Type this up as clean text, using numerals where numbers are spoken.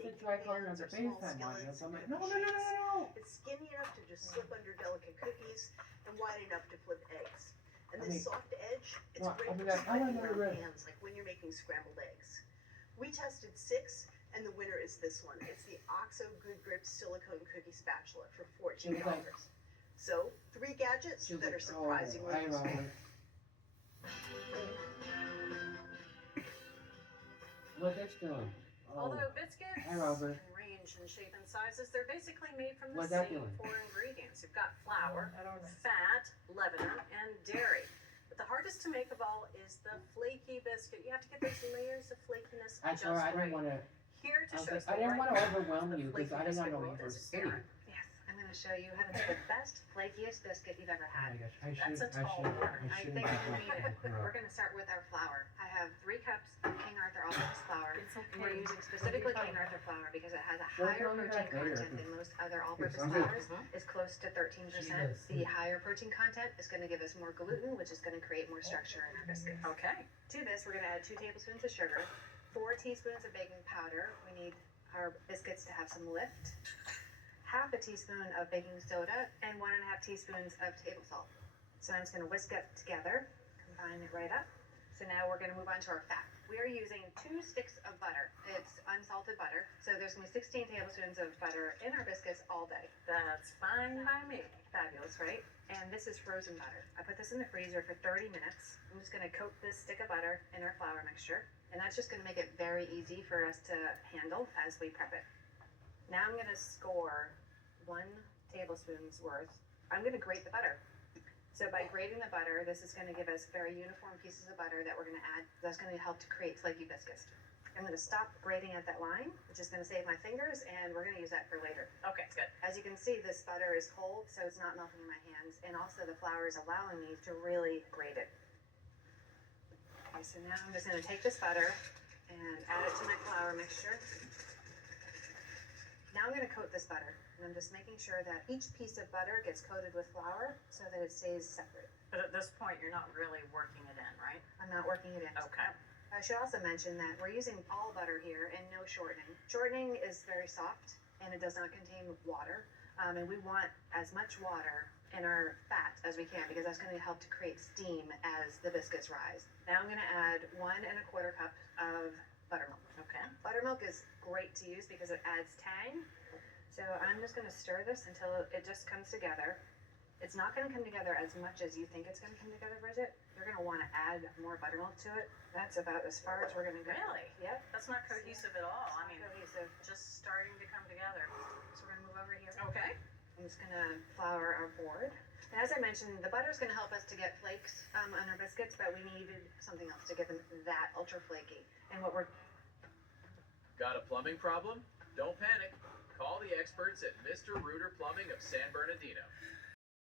said baking try calling on pans the or small FaceTime audio. skillets So I'm and like, no, no, cookie no, no, sheets. no. It's skinny enough to just slip under delicate cookies and wide enough to flip eggs. And this soft edge, it's no, great I'll be for back. I want spreading another around rib. pans, like when you're making scrambled eggs. We tested 6, and the winner is this one. It's the OXO Good Grip Silicone Cookie Spatula for $14. So, 3 gadgets that are surprisingly useful. What that's doing? Although biscuits Hi, Robert. can range in shape and sizes, they're basically made from the What's that same doing? 4 ingredients. You've got flour, I don't know. fat, leavener, and dairy. But the hardest to make of all is the flaky biscuit. You have to get those layers of flakiness That's just why I right. didn't want to. Here to show us the I didn't right want to way overwhelm the you because I flaky did not biscuit know you world were is sitting. Erin. Yes, I'm going to show you how to make the best, flakiest biscuit you've ever Oh my had. gosh, I That's should. a tall order. I think you need it. We're going to start with our flour. I have 3 cups of King Arthur all-purpose flour. It's okay. And we're using specifically King Arthur flour because it has a higher call me protein back later. content than most other all-purpose I'm good. flours. It's close to 13%. does. The higher protein content is going to give us more gluten, which is going to create more structure in our biscuits. Okay. To this, we're going to add 2 tablespoons of sugar, 4 teaspoons of baking powder. We need our biscuits to have some lift. Half a teaspoon of baking soda and 1.5 teaspoons of table salt. So I'm just going to whisk it together, combine it right up. So now we're going to move on to our fat. We are using 2 sticks of butter. It's unsalted butter. So there's going to be 16 tablespoons of butter in our biscuits all day. That's fine by me. Fabulous, right? And this is frozen butter. I put this in the freezer for 30 minutes. I'm just going to coat this stick of butter in our flour mixture. And that's just going to make it very easy for us to handle as we prep it. Now I'm going to score 1 tablespoon's worth. I'm going to grate the butter. So by grating the butter, this is going to give us very uniform pieces of butter that we're going to add. That's going to help to create flaky biscuits. I'm going to stop grating at that line, which is going to save my fingers, and we're going to use that for later. Okay, good. As you can see, this butter is cold, so it's not melting in my hands, and also the flour is allowing me to really grate it. Okay, so now I'm just going to take this butter and add it to my flour mixture. Now I'm going to coat this butter, and I'm just making sure that each piece of butter gets coated with flour so that it stays separate. But at this point, you're not really working it in, right? I'm not working it in. Okay. I should also mention that we're using all butter here and no shortening. Shortening is very soft and it does not contain water. And we want as much water in our fat as we can because that's going to help to create steam as the biscuits rise. Now I'm going to add 1.25 cups of buttermilk. Okay. Buttermilk is great to use because it adds tang. So I'm just going to stir this until it just comes together. It's not going to come together as much as you think it's going to come together, Bridget. You're going to want to add more buttermilk to it. That's about as far as we're going to go. Really? Yep. That's not cohesive at all. I mean, Cohesive. just starting to come together. So we're going to move over here. Okay. I'm just going to flour our board. And as I mentioned, the butter is going to help us to get flakes on our biscuits, but we needed something else to get them that ultra flaky. And what we're Got a plumbing problem? Don't panic. Call the experts at Mr. Rooter Plumbing of San Bernardino.